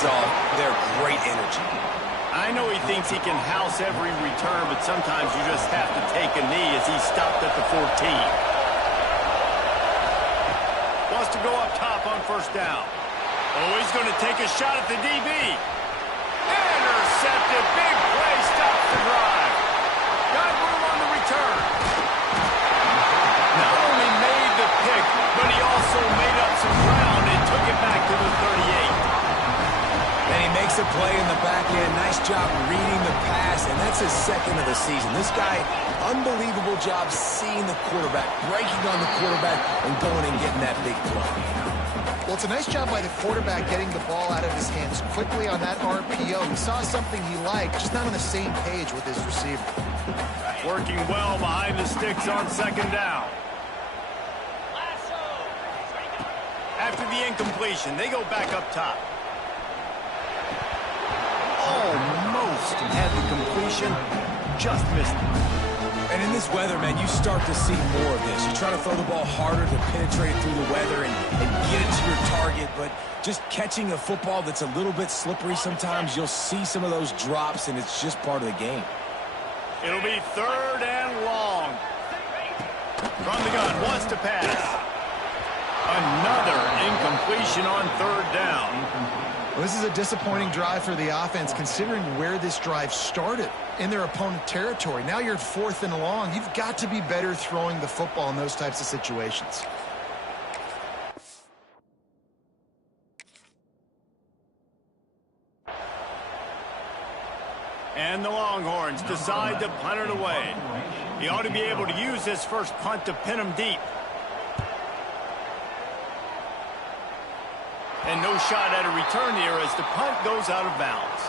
feeds off their great energy. I know he thinks he can house every return, but sometimes you just have to take a knee as he stopped at the 14. Wants to go up top on first down. Oh, he's going to take a shot at the DB. Intercepted. Big play. Stops the drive. Got room on the return. Not only made the pick, but he also made up some ground and took it back to the 38. And he makes a play in the back end. Nice job reading the pass, and that's his second of the season. This guy, unbelievable job seeing the quarterback, breaking on the quarterback, and going and getting that big play. Well, it's a nice job by the quarterback getting the ball out of his hands quickly on that RPO. He saw something he liked, just not on the same page with his receiver. Working well behind the sticks on second down. After the incompletion, they go back up top. Almost had the completion, just missed it. And in this weather, man, you start to see more of this. You try to throw the ball harder to penetrate through the weather and get it to your target, but just catching a football that's a little bit slippery sometimes, you'll see some of those drops, and it's just part of the game. It'll be third and long. From the gun, wants to pass. Another incompletion on third down. Well, this is a disappointing drive for the offense, considering where this drive started in their opponent territory. Now you're at fourth and long. You've got to be better throwing the football in those types of situations. And the Longhorns decide to punt it away. He ought to be able to use this first punt to pin him deep. And no shot at a return here as the punt goes out of bounds.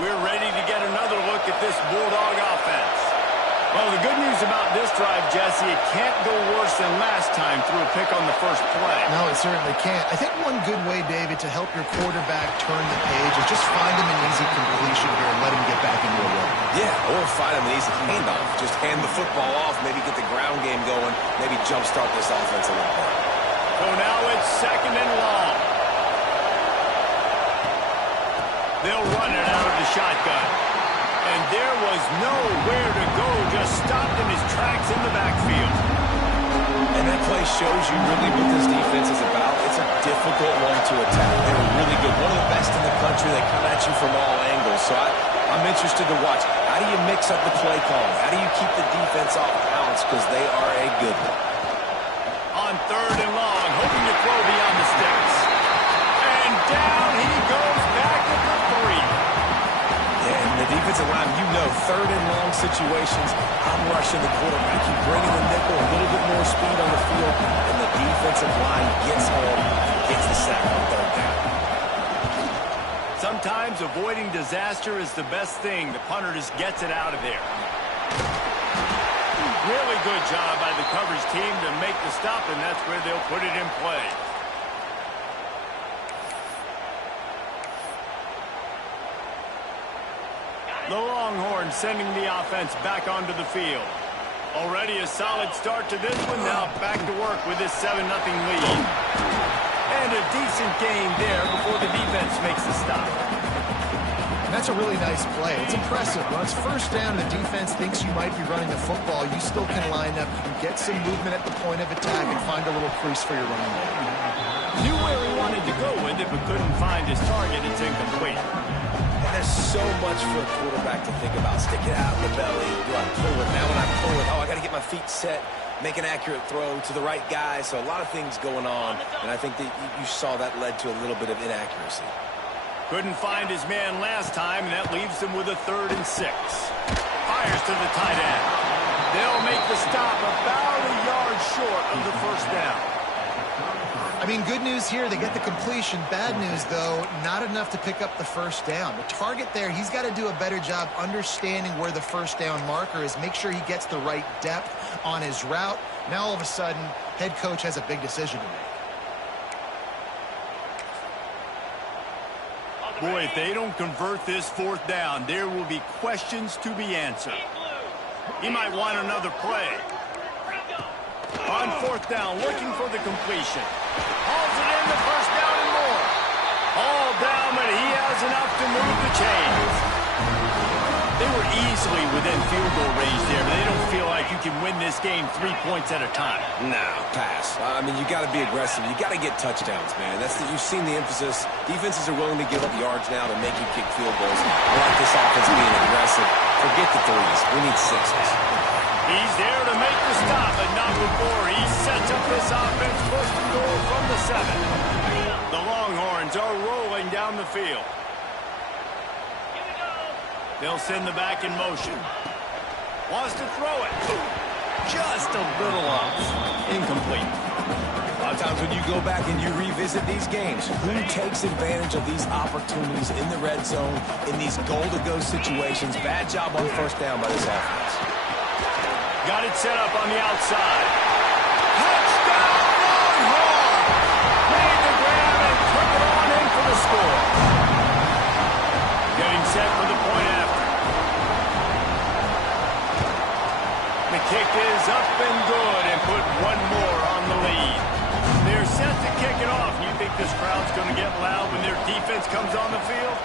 We're ready to get another look at this Bulldog offense. Well, the good news about this drive, Jesse, it can't go worse than last time through a pick on the first play. No, it certainly can't. I think one good way, David, to help your quarterback turn the page is just find him an easy completion here and let him get back into a rhythm. Yeah, or find him an easy handoff. Just hand the football off, maybe get the ground game going, maybe jumpstart this offense a little bit. So now it's second and long. They'll run it out of the shotgun. And there was nowhere to go, just stopped in his tracks in the backfield. And that play shows you really what this defense is about. It's a difficult one to attack. They're really good. One of the best in the country. They come at you from all angles. So I'm interested to watch. How do you mix up the play calling? How do you keep the defense off balance? Because they are a good one. On third and long, hoping to throw beyond the sticks. And down he goes back at the 3. And the defensive line, you know, third and long situations, I'm rushing the quarterback. You bring in the nickel, a little bit more speed on the field, and the defensive line gets home and gets the sack on third down. Sometimes avoiding disaster is the best thing. The punter just gets it out of there. Really good job by the coverage team to make the stop, and that's where they'll put it in play. The Longhorns sending the offense back onto the field. Already a solid start to this one. Now back to work with this 7-0 lead. And a decent game there before the defense makes the stop. And that's a really nice play. It's impressive. When it's first down, the defense thinks you might be running the football. You still can line up, you can get some movement at the point of attack, and find a little crease for your running back. Knew where he wanted to go with it, but couldn't find his target. It's incomplete. There's so much for a quarterback to think about. Stick it out in the belly. Do I pull it? Now when I pull it, I got to get my feet set, make an accurate throw to the right guy. So a lot of things going on, and I think that you saw that led to a little bit of inaccuracy. Couldn't find his man last time, and that leaves him with a 3rd and 6. Fires to the tight end. They'll make the stop about a yard short of the first down. I mean, good news here, they get the completion. Bad news, though, not enough to pick up the first down. The target there, he's got to do a better job understanding where the first down marker is, make sure he gets the right depth on his route. Now, all of a sudden, head coach has a big decision to make. Boy, if they don't convert this 4th down, there will be questions to be answered. He might want another play. On fourth down, looking for the completion. Hauls it in, the first down and more. All down, but he has enough to move the chains. They were easily within field goal range there, but they don't feel like you can win this game 3 points at a time. No, pass. I mean, you got to be aggressive. You got to get touchdowns, man. You've seen the emphasis. Defenses are willing to give up yards now to make you kick field goals. I like this offense being aggressive. Forget the threes. We need sixes. He's there to make the stop, but not before he sets up this offense first and goal from the 7. The Longhorns are rolling down the field. They'll send the back in motion. Wants to throw it. Just a little off. Incomplete. A lot of times when you go back and you revisit these games, who takes advantage of these opportunities in the red zone, in these goal-to-go situations? Bad job on first down by this offense. Got it set up on the outside. Touchdown, Longhorn! Made the grab and took it on in for the score. Getting set for the point after. The kick is up and good and put one more on the lead. They're set to kick it off. You think this crowd's going to get loud when their defense comes on the field?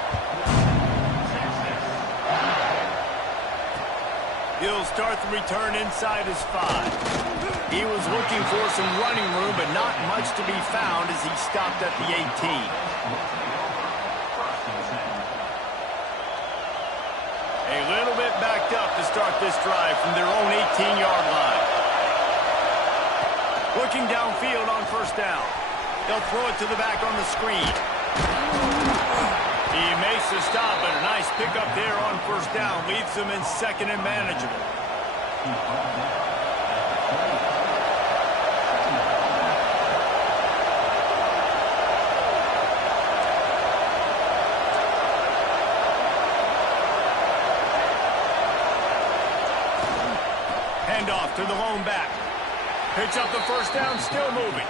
He'll start the return inside his 5. He was looking for some running room, but not much to be found as he stopped at the 18. A little bit backed up to start this drive from their own 18-yard line. Looking downfield on first down. They'll throw it to the back on the screen. He makes the stop, but a nice pickup there on first down. Leaves them in second and manageable. Handoff to the lone back. Picks up the first down, still moving.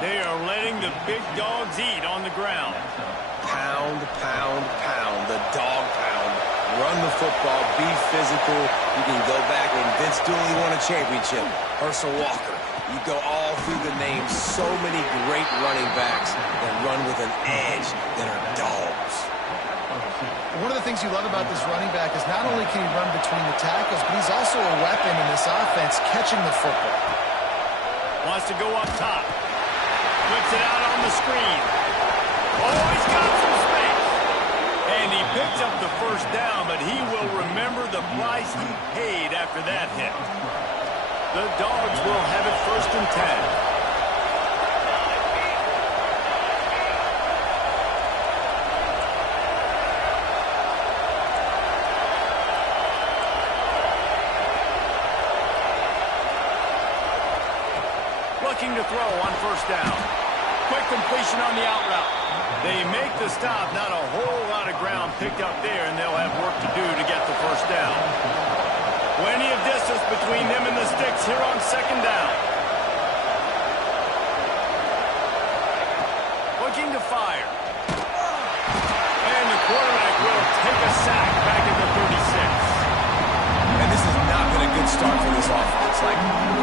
They are letting the big dogs eat on the ground. Pound, pound, pound. The dog pound. Run the football. Be physical. You can go back when Vince Dooley won a championship. Herschel Walker. You go all through the names. So many great running backs that run with an edge that are dogs. One of the things you love about this running back is not only can he run between the tackles, but he's also a weapon in this offense catching the football. Wants to go up top. Flips it out on the screen. Oh, he's got some space. And he picks up the first down, but he will remember the price he paid after that hit. The Dogs will have it first and 10. Looking to throw on first down. Quick completion on the out route. They make the stop. Not a whole lot of ground picked up there, and they'll have work to do to get the first down. Plenty of distance between them and the sticks here on second down. Looking to fire. And the quarterback will take a sack back at the 36. And this has not been a good start for this offense. Like,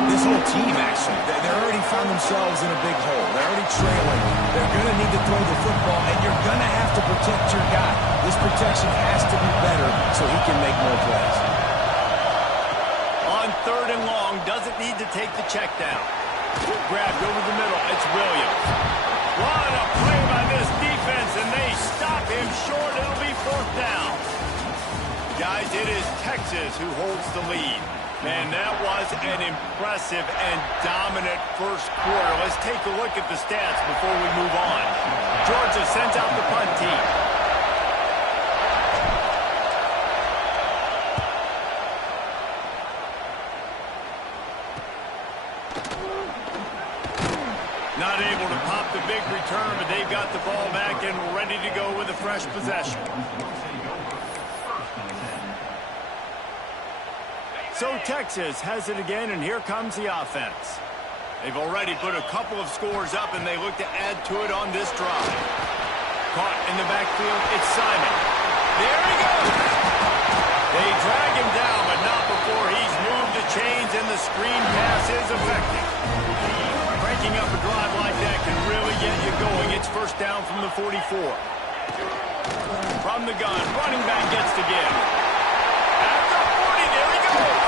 this whole team, actually. They're already found themselves in a big hole. They're already trailing. They're going to need to throw the football, and you're going to have to protect your guy. This protection has to be better so he can make more plays. On third and long, doesn't need to take the check down. Grabbed over the middle. It's Williams. What a play by this defense, and they stop him short. It'll be fourth down. Guys, it is Texas who holds the lead. Man, that was an impressive and dominant first quarter. Let's take a look at the stats before we move on. Georgia sends out the punt team. Not able to pop the big return, but they've got the ball back and ready to go with a fresh possession. So Texas has it again, and here comes the offense. They've already put a couple of scores up, and they look to add to it on this drive. Caught in the backfield, it's Simon. There he goes! They drag him down, but not before he's moved the chains lines, and the screen pass is effective. Breaking up a drive like that can really get you going. It's first down from the 44. From the gun, running back gets to give. At the 40, there he goes.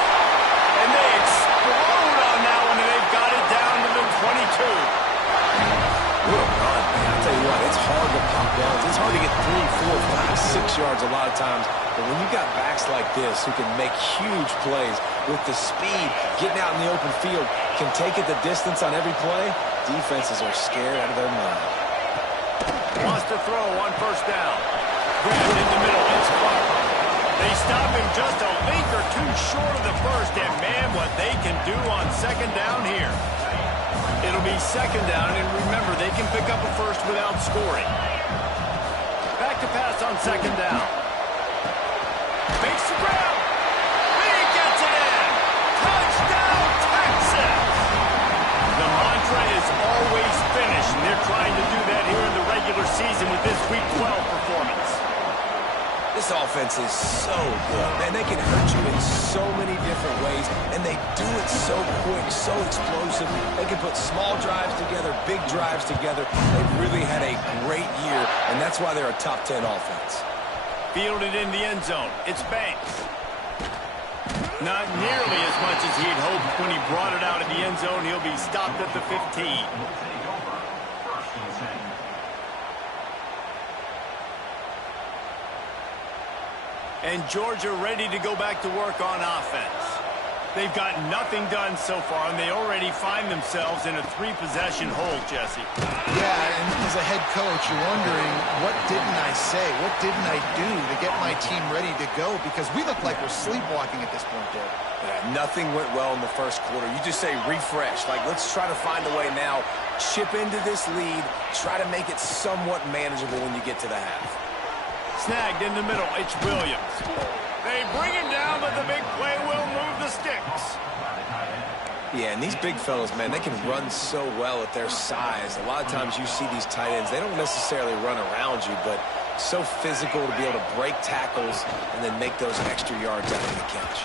And they explode on that one, and they've got it down to the 22. What a run, man. I'll tell you what, it's hard to pop runs. It's hard to get 3, 4, 5, 6 yards a lot of times. But when you've got backs like this who can make huge plays with the speed, getting out in the open field, can take it the distance on every play, defenses are scared out of their mind. Wants to throw on first down. Grabbed in the middle. It's Clark. They stop him just a link or two short of the first, and man, what they can do on second down here. It'll be second down, and remember, they can pick up a first without scoring. Back to pass on second down. Makes the grab. He gets it in. Touchdown, Texas. The mantra is always finish, and they're trying to do that here in the regular season with this Week 12 performance. This offense is so good, man. They can hurt you in so many different ways, and they do it so quick, so explosive. They can put small drives together, big drives together. They've really had a great year, and that's why they're a top 10 offense. Fielded in the end zone. It's Banks. Not nearly as much as he'd hoped when he brought it out of the end zone. He'll be stopped at the 15. And Georgia ready to go back to work on offense. They've got nothing done so far, and they already find themselves in a 3-possession hole, Jesse. Yeah, and as a head coach, you're wondering, what didn't I say? What didn't I do to get my team ready to go? Because we look like we're sleepwalking at this point, Dave. Yeah, nothing went well in the first quarter. You just say refresh. Like, let's try to find a way now. Chip into this lead. Try to make it somewhat manageable when you get to the half. Snagged in the middle. It's Williams. They bring him down, but the big play will move the sticks. Yeah, and these big fellas, man, they can run so well at their size. A lot of times you see these tight ends, they don't necessarily run around you, but so physical to be able to break tackles and then make those extra yards out of the catch.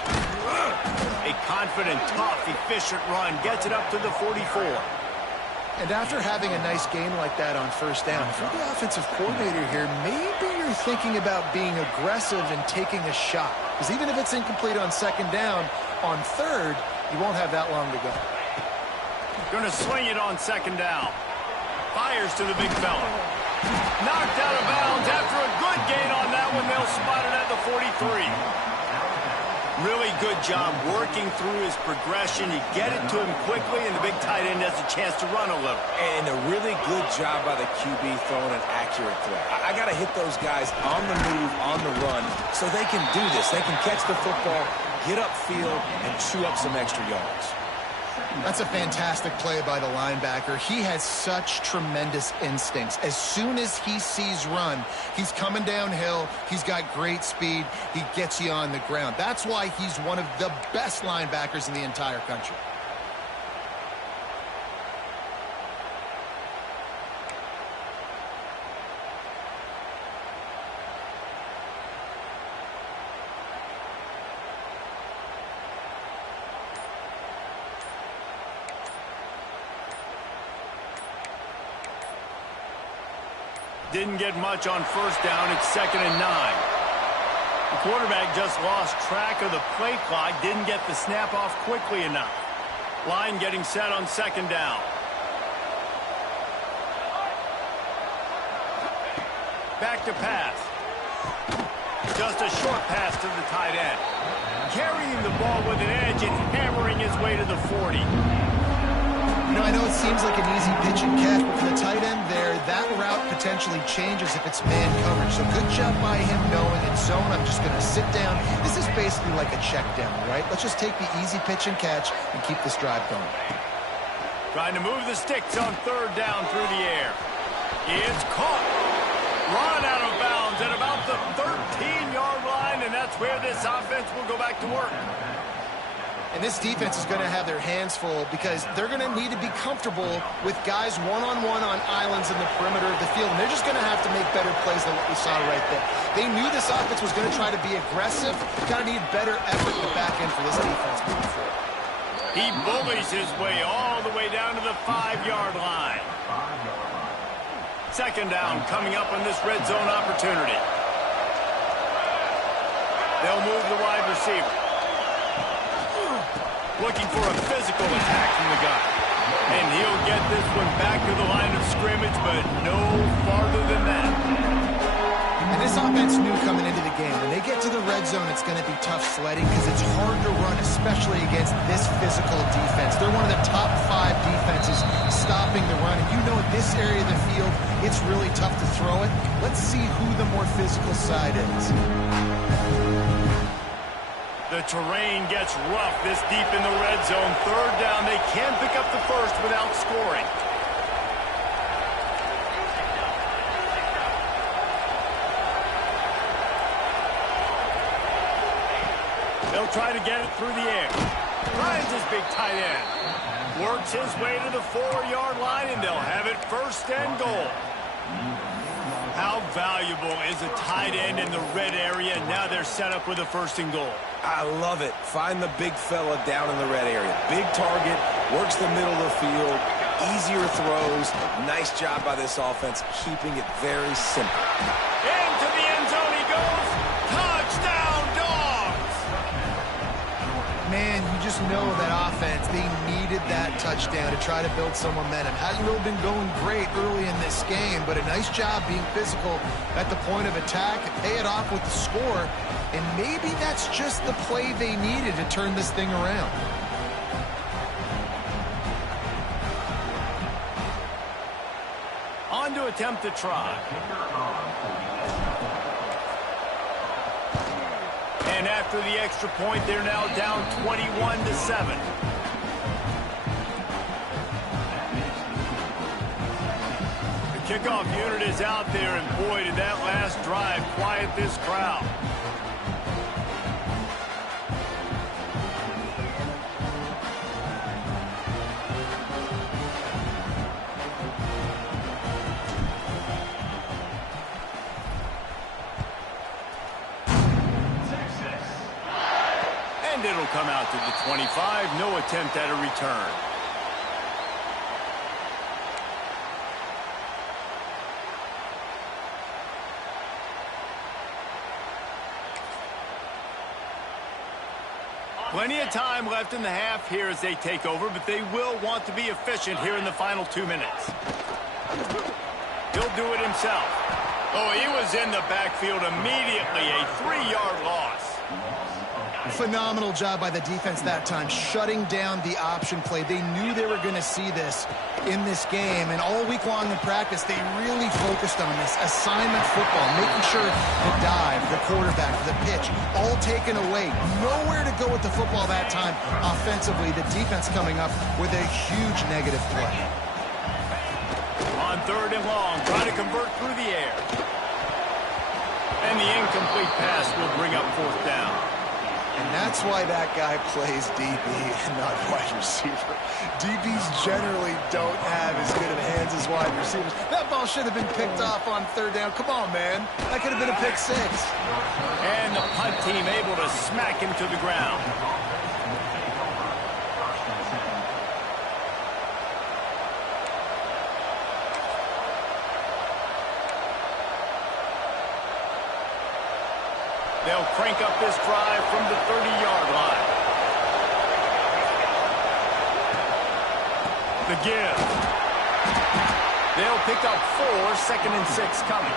A confident, tough, efficient run gets it up to the 44. And after having a nice game like that on first down, if you're the offensive coordinator here, maybe you're thinking about being aggressive and taking a shot. Because even if it's incomplete on second down, on third, you won't have that long to go. Going to swing it on second down. Fires to the big fella. Knocked out of bounds after a good gain on that one. They'll spot it at the 43. Really good job working through his progression. You get it to him quickly, and the big tight end has a chance to run a little. And a really good job by the QB throwing an accurate throw. I got to hit those guys on the move, on the run, so they can do this. They can catch the football, get upfield, and chew up some extra yards. That's a fantastic play by the linebacker. He has such tremendous instincts. As soon as he sees run, he's coming downhill. He's got great speed. He gets you on the ground. That's why he's one of the best linebackers in the entire country. Didn't get much on first down. It's 2nd and 9. The quarterback just lost track of the play clock. Didn't get the snap off quickly enough. Line getting set on second down. Back to pass. Just a short pass to the tight end. Carrying the ball with an edge and hammering his way to the 40. You know, I know it seems like an easy pitch and catch, but for the tight end there, that route potentially changes if it's man coverage. So good job by him knowing in zone, I'm just going to sit down. This is basically like a check down, right? Let's just take the easy pitch and catch and keep this drive going. Trying to move the sticks on third down through the air. It's caught. Run out of bounds at about the 13-yard line, and that's where this offense will go back to work. And this defense is going to have their hands full because they're going to need to be comfortable with guys one-on-one on islands in the perimeter of the field. And they're just going to have to make better plays than what we saw right there. They knew this offense was going to try to be aggressive. Got to need better effort in the back end for this defense moving forward. He bullies his way all the way down to the 5-yard line. Second down coming up on this red zone opportunity. They'll move the wide receiver. Looking for a physical attack from the guy. And he'll get this one back to the line of scrimmage, but no farther than that. And this offense knew coming into the game, when they get to the red zone, it's going to be tough sledding because it's hard to run, especially against this physical defense. They're one of the top 5 defenses stopping the run. And you know at this area of the field, it's really tough to throw it. Let's see who the more physical side is. The terrain gets rough this deep in the red zone. Third down, they can pick up the first without scoring. They'll try to get it through the air. Finds his big tight end. Works his way to the 4-yard line, and they'll have it first and goal. How valuable is a tight end in the red area? Now they're set up with a first and goal. I love it. Find the big fella down in the red area. Big target, works the middle of the field, easier throws. Nice job by this offense, keeping it very simple. Into the end zone he goes. Touchdown, Dogs! Man, you just know that offense, they needed that touchdown to try to build some momentum. Hasn't really been going great early in this game, but a nice job being physical at the point of attack and pay it off with the score. And maybe that's just the play they needed to turn this thing around. On to attempt the try. And after the extra point, they're now down 21-7. The kickoff unit is out there, and boy, did that last drive quiet this crowd. And it'll come out to the 25. No attempt at a return. Plenty of time left in the half here as they take over, but they will want to be efficient here in the final 2 minutes. He'll do it himself. Oh, he was in the backfield immediately. A 3-yard loss. Phenomenal job by the defense that time, shutting down the option play. They knew they were going to see this in this game, and all week long in practice, they really focused on this assignment football, making sure the dive, the quarterback, the pitch, all taken away. Nowhere to go with the football that time offensively. The defense coming up with a huge negative play. On third and long, trying to convert through the air. And the incomplete pass will bring up fourth down. And that's why that guy plays DB and not wide receiver. DBs generally don't have as good of hands as wide receivers. That ball should have been picked off on third down. Come on, man. That could have been a pick 6. And the punt team able to smack him to the ground. They'll crank up this drive from the 30-yard line. The give. They'll pick up 4, second and 6 coming.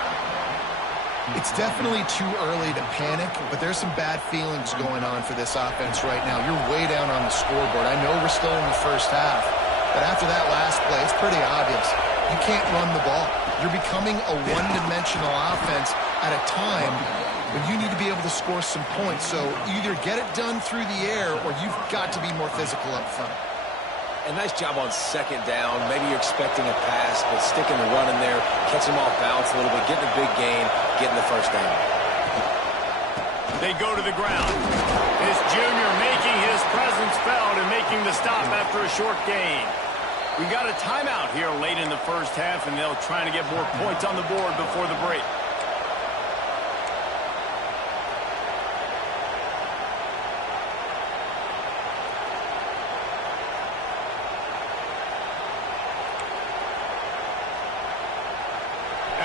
It's definitely too early to panic, but there's some bad feelings going on for this offense right now. You're way down on the scoreboard. I know we're still in the first half, but after that last play, it's pretty obvious. You can't run the ball. You're becoming a one-dimensional offense at a time when you need to be able to score some points. So either get it done through the air or you've got to be more physical up front. A nice job on second down. Maybe you're expecting a pass, but sticking the run in there, catch him off balance a little bit, getting a big gain, getting the first down. They go to the ground. This junior making his presence felt and making the stop after a short gain. We got a timeout here late in the first half, and they'll try to get more points on the board before the break.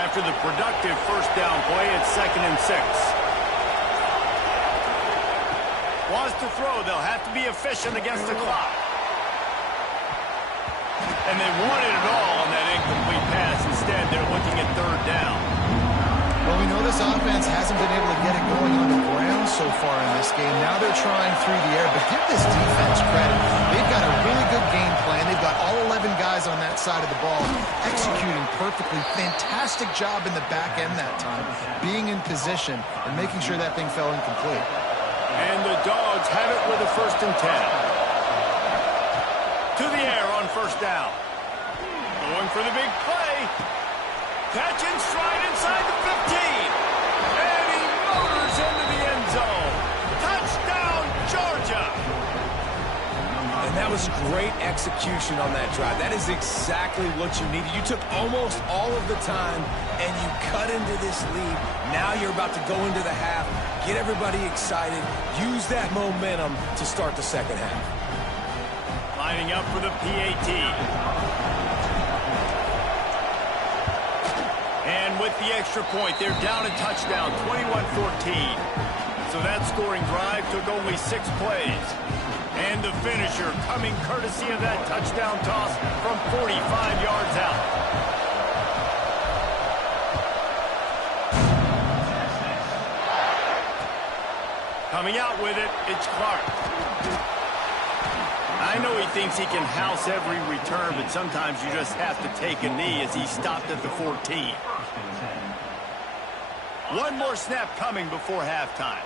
after the productive first down play at 2nd and 6. Wants to throw. They'll have to be efficient against the clock. And they wanted it all on that incomplete pass. Instead, they're looking at 3rd down. Well, we know this offense hasn't been able to get it going on the ground so far in this game. Now they're trying through the air, but give this defense credit. They've got a really good game plan. They've got all 11 guys on that side of the ball executing perfectly. Fantastic job in the back end that time, being in position and making sure that thing fell incomplete. And the Dogs have it with a 1st and 10. To the air on 1st down. Going for the big play. Catch and stride inside the 15. And he motors into the end zone. Touchdown, Georgia. And that was great execution on that drive. That is exactly what you needed. You took almost all of the time, and you cut into this lead. Now you're about to go into the half, get everybody excited, use that momentum to start the second half. Lining up for the PAT. And with the extra point, they're down a touchdown, 21-14. So that scoring drive took only 6 plays. And the finisher coming courtesy of that touchdown toss from 45 yards out. Coming out with it, it's Clark. I know he thinks he can house every return, but sometimes you just have to take a knee as he stopped at the 14. One more snap coming before halftime.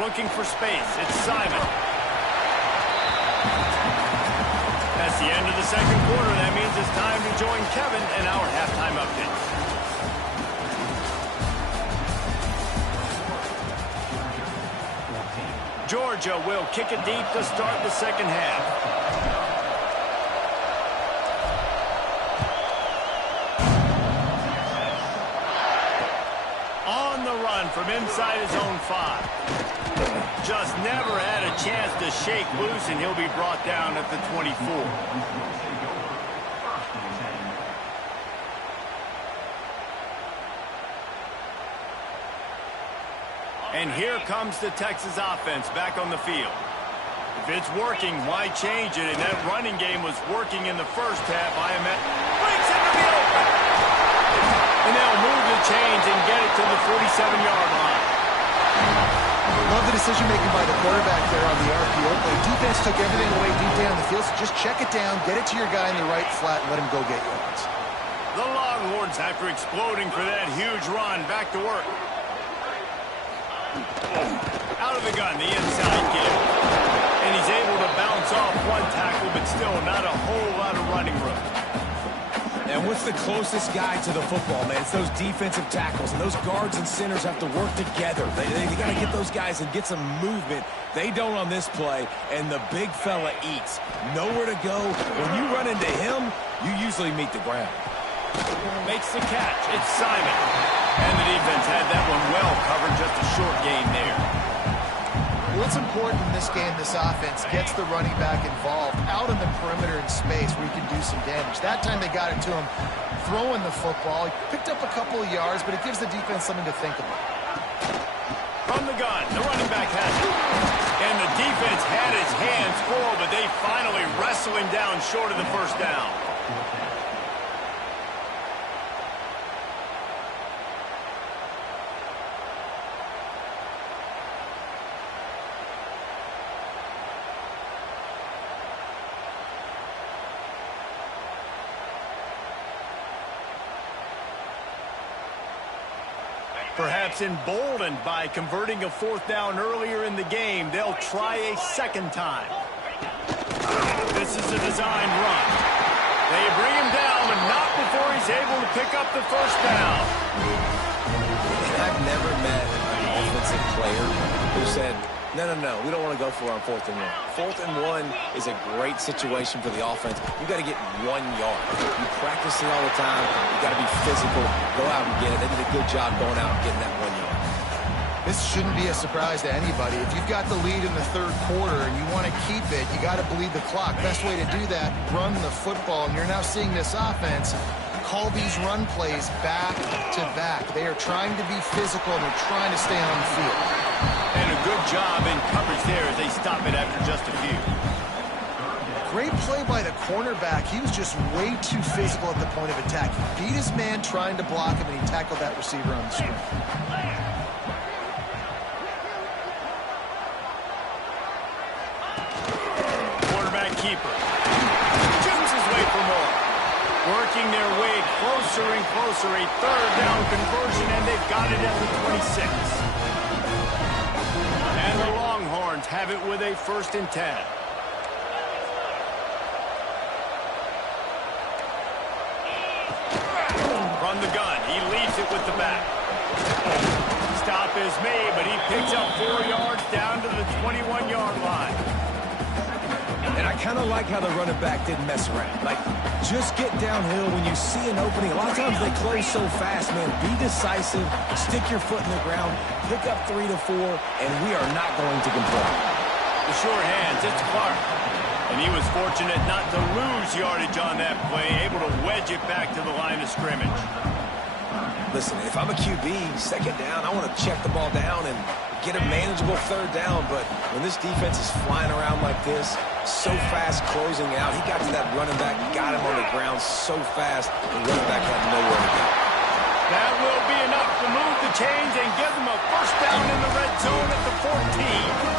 Looking for space. It's Simon. That's the end of the second quarter. That means it's time to join Kevin in our halftime update. Georgia will kick it deep to start the second half. On the run from inside his own 5. Just never had a chance to shake loose, and he'll be brought down at the 24. And here comes the Texas offense back on the field. If it's working, why change it? And that running game was working in the first half. Breaks into the open. And they'll move the chains and get it to the 47-yard line. Love the decision-making by the quarterback there on the RPO play. Defense took everything away deep down the field, so just check it down, get it to your guy in the right flat, and let him go get yards. The Longhorns, after exploding for that huge run, back to work. Out of the gun, the inside give. And he's able to bounce off one tackle, but still not a whole lot of running room. And what's the closest guy to the football, man? It's those defensive tackles, and those guards and centers have to work together. They got to get those guys and get some movement. They don't on this play, and the big fella eats. Nowhere to go. When you run into him, you usually meet the ground. Makes the catch. It's Simon. And the defense had that one well covered, just a short gain there. What's important in this game, this offense gets the running back involved out in the perimeter in space where he can do some damage. That time they got it to him throwing the football. He picked up a couple of yards, but it gives the defense something to think about. From the gun, the running back has it. And the defense had his hands full, but they finally wrestle him down short of the first down. Perhaps emboldened by converting a 4th down earlier in the game, they'll try a second time. This is a designed run. They bring him down, but not before he's able to pick up the first down. And I've never met an offensive player who said, no, we don't want to go for it on 4th and 1. 4th and 1 is a great situation for the offense. You got to get 1 yard. You practice it all the time. You got to be physical. Go out and get it. They did a good job going out and getting that 1 yard. This shouldn't be a surprise to anybody. If you've got the lead in the third quarter and you want to keep it, you got to bleed the clock. Best way to do that, run the football. And you're now seeing this offense call these run plays back to back. They are trying to be physical, and they're trying to stay on the field. And a good job in coverage there as they stop it after just a few. Great play by the cornerback. He was just way too physical at the point of attack. He beat his man trying to block him, and he tackled that receiver on the screen. Quarterback keeper. Shoots his way for more. Working their way closer and closer. A third down conversion, and they've got it at the 26. And the Longhorns have it with a 1st and 10. From the gun, he leads it with the back. Stop is made, but he picks up 4 yards down to the 21-yard line. And I kind of like how the running back didn't mess around. Like, just get downhill when you see an opening. A lot of times they close so fast, man. Be decisive, stick your foot in the ground, pick up 3 to 4, and we are not going to complain. The short hands, it's Clark. And he was fortunate not to lose yardage on that play, able to wedge it back to the line of scrimmage. Listen, if I'm a QB, 2nd down, I want to check the ball down and get a manageable 3rd down. But when this defense is flying around like this, so fast closing out, he got to that running back, got him on the ground so fast, the running back had nowhere to go. That will be enough to move the chains and give them a 1st down in the red zone at the 14.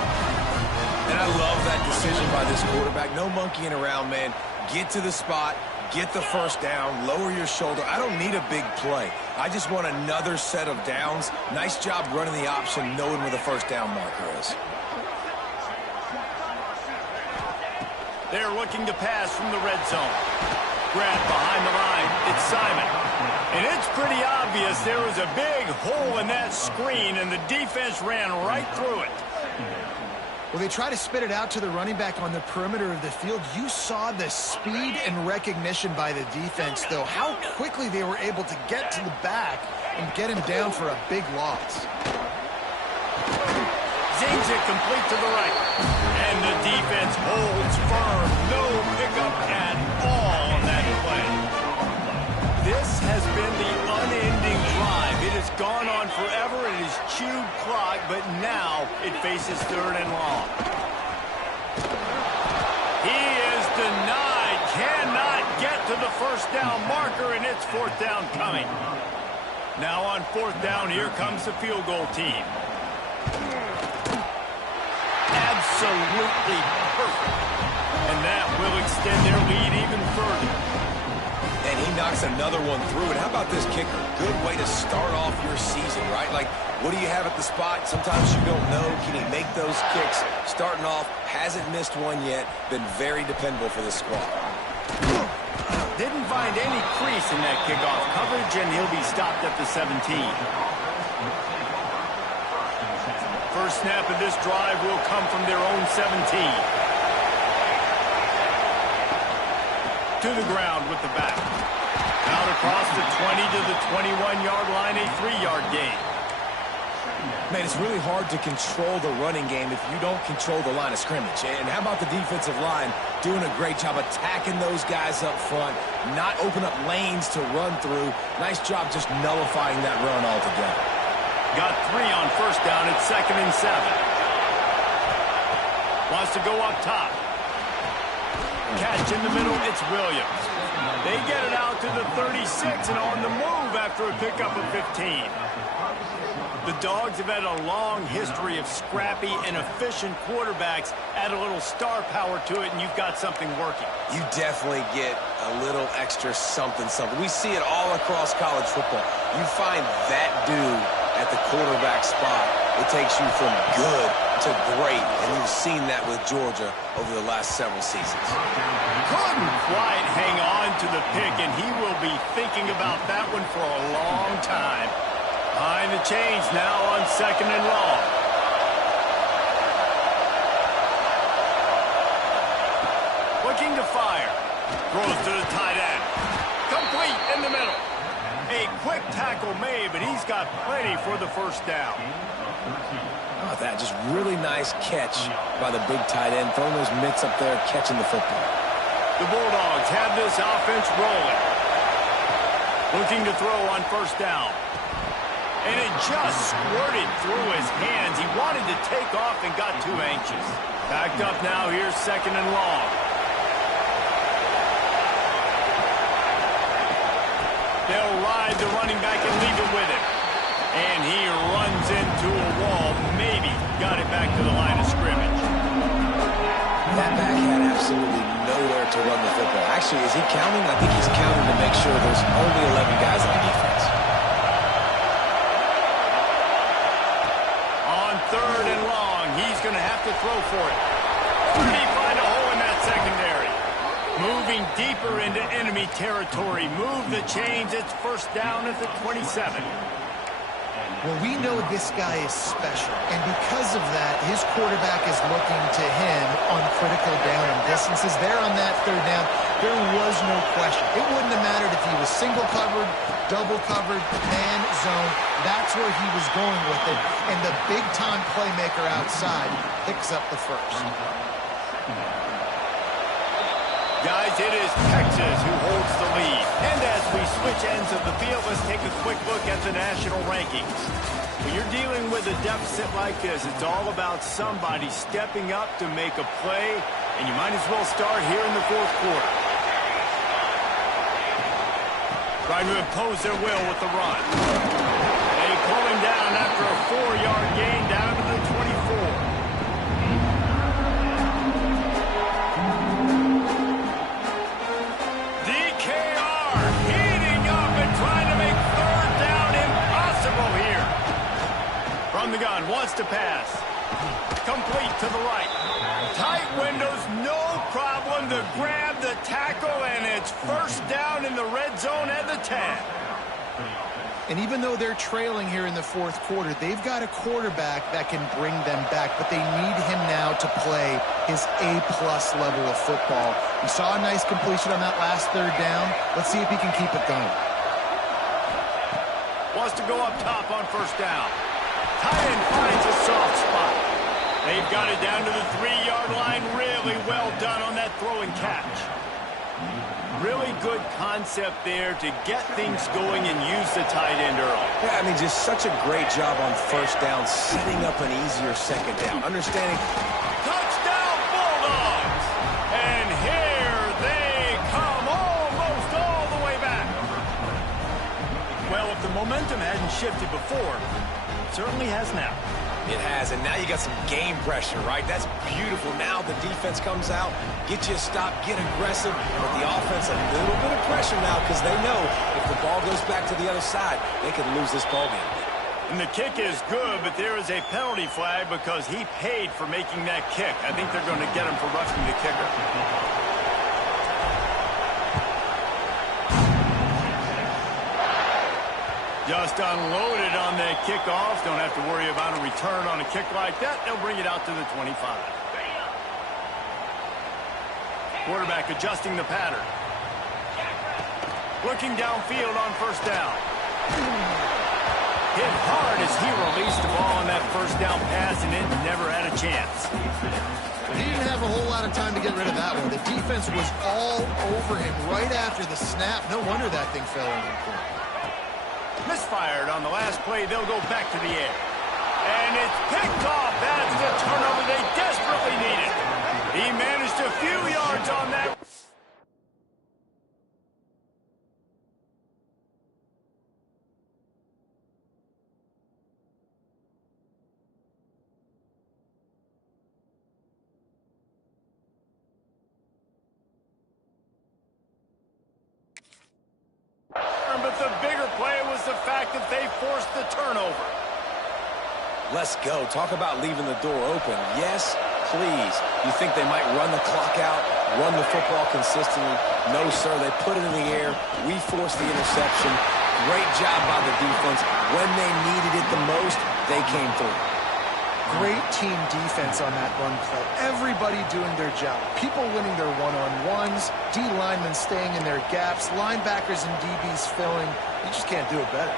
And I love that decision by this quarterback. No monkeying around, man. Get to the spot, get the 1st down, lower your shoulder. I don't need a big play. I just want another set of downs. Nice job running the option, knowing where the 1st down marker is. They're looking to pass from the red zone. Grab behind the line. It's Simon. And it's pretty obvious there was a big hole in that screen, and the defense ran right through it. Well, they try to spit it out to the running back on the perimeter of the field. You saw the speed and recognition by the defense, though. How quickly they were able to get to the back and get him down for a big loss. Zings it complete to the right. And the defense holds firm. No pickup at all on that play. This has been the unending drive. It has gone on forever. It has chewed clock, but now it faces 3rd and long. He is denied. Cannot get to the 1st down marker, and it's 4th down coming. Now on 4th down, here comes the field goal team. Absolutely perfect. And that will extend their lead even further. And he knocks another one through. And how about this kicker? Good way to start off your season, right? Like, what do you have at the spot? Sometimes you don't know. Can he make those kicks? Starting off, hasn't missed one yet. Been very dependable for this squad. Didn't find any crease in that kickoff coverage, and he'll be stopped at the 17. First snap of this drive will come from their own 17. To the ground with the back. Out across the 20 to the 21-yard line, a 3-yard gain. Man, it's really hard to control the running game if you don't control the line of scrimmage. And how about the defensive line doing a great job attacking those guys up front, not open up lanes to run through. Nice job just nullifying that run altogether. Got 3 on 1st down. It's 2nd and 7. Wants to go up top. Catch in the middle. It's Williams. They get it out to the 36 and on the move after a pickup of 15. The Dogs have had a long history of scrappy and efficient quarterbacks. Add a little star power to it, and you've got something working. You definitely get a little extra something. We see it all across college football. You find that dude at the quarterback spot, it takes you from good to great, and you've seen that with Georgia over the last several seasons. Couldn't quite hang on to the pick, and he will be thinking about that one for a long time. Behind the chains now on 2nd and long. Looking to fire. Throws to the tight end. Complete in the middle. A quick tackle made, but he's got plenty for the 1st down. Oh, that just really nice catch by the big tight end, throwing those mitts up there, catching the football. The Bulldogs have this offense rolling. Looking to throw on first down. And it just squirted through his hands. He wanted to take off and got too anxious. Backed up now. Here's second and long. They'll ride the running back and leave it with him. And he runs into a wall. Maybe got it back to the line of scrimmage. That back had absolutely nowhere to run the football. Actually, is he counting? I think he's counting to make sure there's only 11 guys on the defense. On third and long, he's going to have to throw for it. Did he find a hole in that secondary? Moving deeper into enemy territory. Move the chains. It's first down at the 27. Well, we know this guy is special, and because of that, his quarterback is looking to him on critical down and distances. There on that third down, there was no question. It wouldn't have mattered if he was single covered, double covered, man zone. That's where he was going with it, and the big-time playmaker outside picks up the first. Guys, it is Texas who holds the lead. And as we switch ends of the field, let's take a quick look at the national rankings. When you're dealing with a deficit like this, it's all about somebody stepping up to make a play, and you might as well start here in the fourth quarter. Trying to impose their will with the run. They pull him down after a 4-yard gain down to the 24. From the gun, wants to pass. Complete to the right. Tight windows, no problem to grab the tackle, and it's first down in the red zone at the 10. And even though they're trailing here in the fourth quarter, they've got a quarterback that can bring them back, but they need him now to play his A-plus level of football. We saw a nice completion on that last third down. Let's see if he can keep it going. Wants to go up top on first down. Tight end finds a soft spot. They've got it down to the 3-yard line. Really well done on that throw and catch. Really good concept there to get things going and use the tight end early. Yeah, I mean, just such a great job on first down, setting up an easier second down. Understanding. Touchdown, Bulldogs! And here they come, almost all the way back. Well, if the momentum hadn't shifted before, certainly has now. It has, and now you got some game pressure, right? That's beautiful. Now the defense comes out, get you a stop, get aggressive, but the offense a little bit of pressure now because they know if the ball goes back to the other side, they could lose this ball game. And the kick is good, but there is a penalty flag because he paid for making that kick. I think they're going to get him for roughing the kicker. Just unloaded on that kickoff. Don't have to worry about a return on a kick like that. They'll bring it out to the 25. Quarterback adjusting the pattern. Looking downfield on first down. Hit hard as he released the ball on that first down pass, and it never had a chance. He didn't have a whole lot of time to get rid of that one. The defense was all over him right after the snap. No wonder that thing fell in the court. Misfired on the last play. They'll go back to the air. And it's picked off. That's the turnover they desperately needed. He managed a few yards on that. But the bigger play was the fact that they forced the turnover. Let's go. Talk about leaving the door open. Yes, please. You think they might run the clock out, run the football consistently? No, sir. They put it in the air. We forced the interception. Great job by the defense. When they needed it the most, they came through. Great team defense on that run play. Everybody doing their job. People winning their one-on-ones, D linemen staying in their gaps, linebackers and DBs filling. You just can't do it better.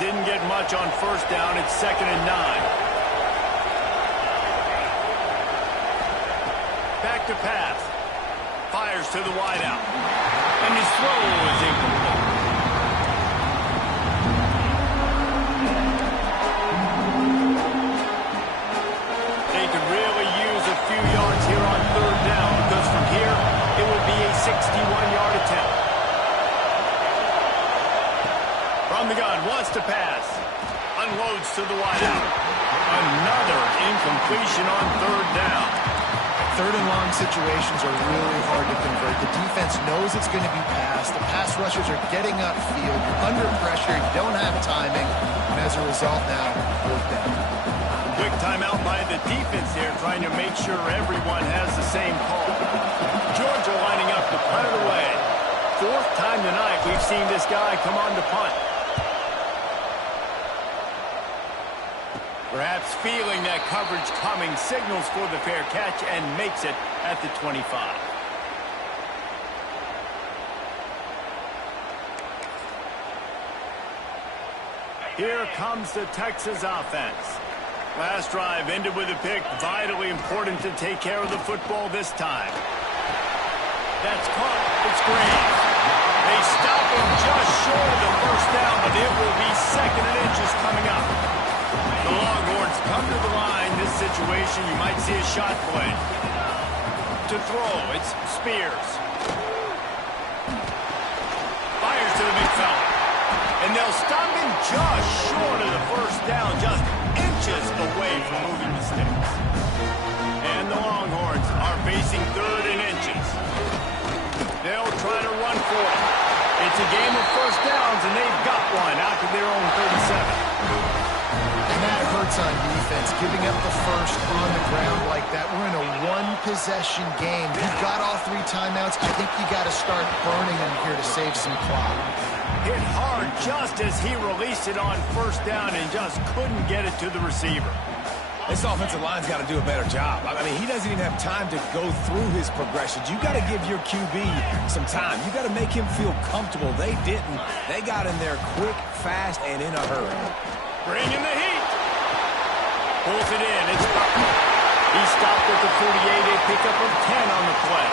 Didn't get much on first down. It's 2nd and 9. Back to pass. Fires to the wideout. And his throw is incomplete. They could really use a few yards here on 3rd down, because from here, it will be a 61-yard attempt. From the gun, wants to pass. Unloads to the wideout. Another incompletion on 3rd down. 3rd and long situations are really hard to convert. The defense knows it's going to be passed. The pass rushers are getting upfield. You're under pressure. You don't have timing. And as a result now, 4th down. Quick timeout by the defense here, trying to make sure everyone has the same call. Georgia lining up to punt it away. 4th time tonight we've seen this guy come on to punt. Perhaps feeling that coverage coming, signals for the fair catch and makes it at the 25. Here comes the Texas offense. Last drive ended with a pick. Vitally important to take care of the football this time. That's caught. It's Graves. They stop him just short of the 1st down, but it will be 2nd and inches coming up. The Longhorns come to the line. This situation, you might see a shot play. To throw, it's Spears. Fires to the big fella. And they'll stop him just short of the 1st down, just inches away from moving the sticks. And the Longhorns are facing 3rd and inches. They'll try to run for it. It's a game of 1st downs, and they've got one out to their own 37. And that hurts on defense, giving up the 1st on the ground like that. We're in a 1-possession game. You've got all 3 timeouts. I think you got to start burning them here to save some clock. Hit hard just as he released it on 1st down and just couldn't get it to the receiver. This offensive line's got to do a better job. I mean, he doesn't even have time to go through his progressions. You got to give your QB some time. You got to make him feel comfortable. They didn't. They got in there quick, fast, and in a hurry. Bringing the heat. Pulls it in. It's Butler. He stopped at the 48. A pickup of 10 on the play.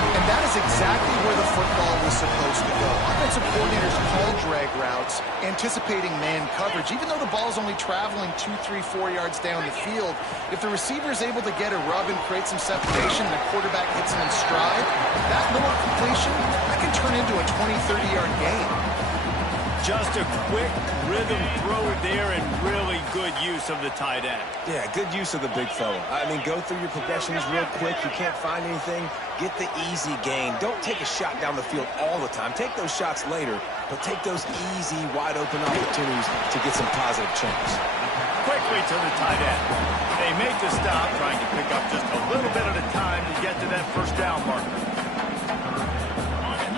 And that is exactly where the football was supposed to go. Offensive coordinators call drag routes, anticipating man coverage. Even though the ball is only traveling 2, 3, 4 yards down the field, if the receiver is able to get a rub and create some separation and the quarterback hits him in stride, that little completion, that can turn into a 20, 30-yard game. Just a quick rhythm throw there and really good use of the tight end. Yeah, good use of the big fella. I mean, go through your progressions real quick. You can't find anything. Get the easy gain. Don't take a shot down the field all the time. Take those shots later, but take those easy, wide-open opportunities to get some positive chunks. Quickly to the tight end. They make the stop, trying to pick up just a little bit at a time to get to that 1st down marker.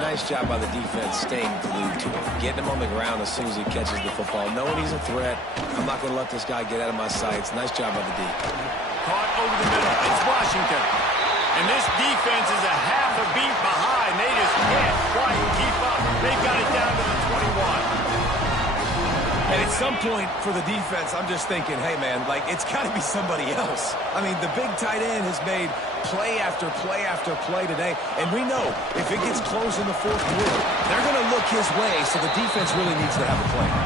Nice job by the defense staying glued to him. Getting him on the ground as soon as he catches the football. Knowing he's a threat. I'm not going to let this guy get out of my sights. Nice job by the D. Caught over the middle. It's Washington. And this defense is a half a beat behind. They just can't quite keep up. They've got it down to the 21. And at some point for the defense, I'm just thinking, hey, man, like, it's got to be somebody else. I mean, the big tight end has made play after play after play today. And we know if it gets close in the 4th quarter, they're going to look his way, so the defense really needs to have a plan.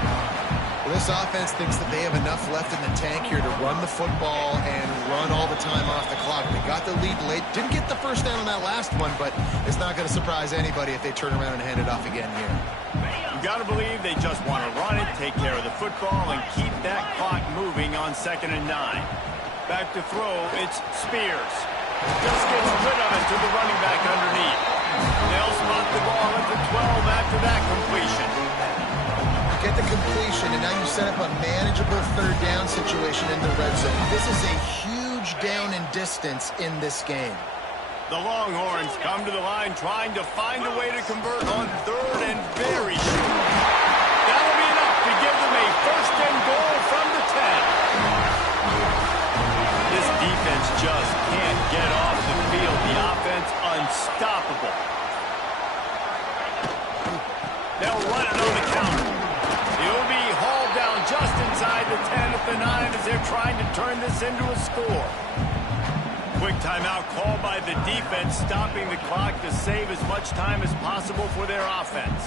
Well, this offense thinks that they have enough left in the tank here to run the football and run all the time off the clock. They got the lead late. Didn't get the 1st down on that last one, but it's not going to surprise anybody if they turn around and hand it off again here. You got to believe they just want to run it, take care of the football, and keep that clock moving on 2nd and 9. Back to throw, it's Spears. Just gets rid of it to the running back underneath. They'll spot the ball at the 12 after that completion. You get the completion, and now you set up a manageable 3rd down situation in the red zone. This is a huge down in distance in this game. The Longhorns come to the line trying to find a way to convert on 3rd and very short. That'll be enough to give them a 1st and goal from the 10. This defense just can't get off the field. The offense unstoppable. They'll run it on the counter. The the 9 as they're trying to turn this into a score. Quick timeout called by the defense, stopping the clock to save as much time as possible for their offense.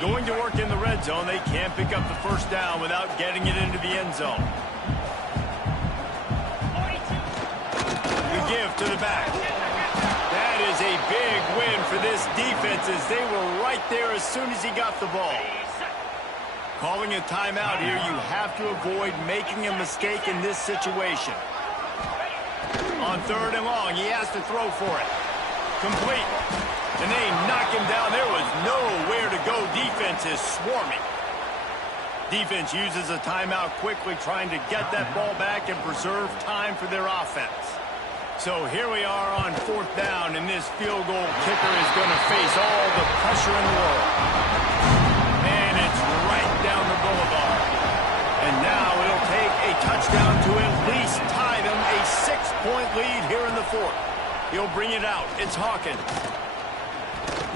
Going to work in the red zone, they can't pick up the first down without getting it into the end zone. The give to the back. That is a big win for this defense as they were right there as soon as he got the ball. Calling a timeout here, you have to avoid making a mistake in this situation. On 3rd and long, he has to throw for it. Complete. And they knock him down. There was nowhere to go. Defense is swarming. Defense uses a timeout quickly, trying to get that ball back and preserve time for their offense. So here we are on 4th down, and this field goal kicker is going to face all the pressure in the world. And it's right down the boulevard. And now it'll take a touchdown to at least tie them a 6-point lead here in the 4th. He'll bring it out. It's Hawkins.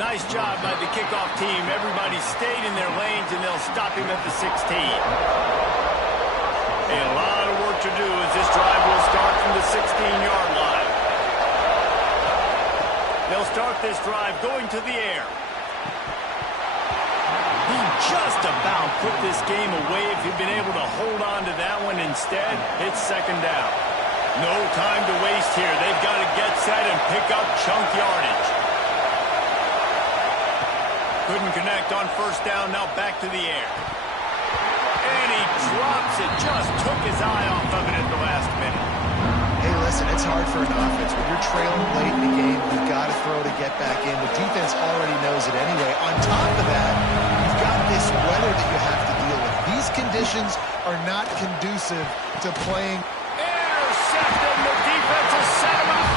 Nice job by the kickoff team. Everybody stayed in their lanes, and they'll stop him at the 16. A lot of work to do as this drive will start from the 16-yard line. They'll start this drive going to the air. He just about put this game away if he'd been able to hold on to that one. Instead, it's 2nd down. No time to waste here. They've got to get set and pick up chunk yardage. Couldn't connect on 1st down. Now back to the air. And he drops it. Just took his eye off of it at the last minute. Hey, listen, it's hard for an offense. When you're trailing late in the game, you've got to throw to get back in. The defense already knows it anyway. On top of that, you've got this weather that you have to deal with. These conditions are not conducive to playing. Intercepted. The defense has set him up.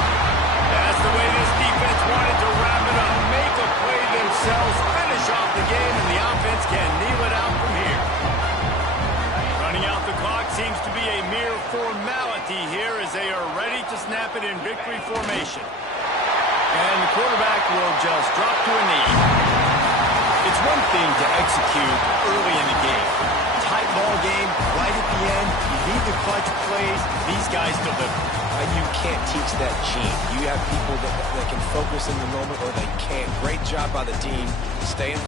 That's the way this defense wanted to wrap it up. Make a play themselves, finish off the game, and the offense can kneel it out from here. Running out the clock seems to be a mere formality here as they are ready to snap it in victory formation. And the quarterback will just drop to a knee. It's one thing to execute early in the game. Tight ball game, right at the end. You need the clutch plays. These guys deliver. You can't teach that gene. You have people that can focus in the moment or they can't. Great job by the team staying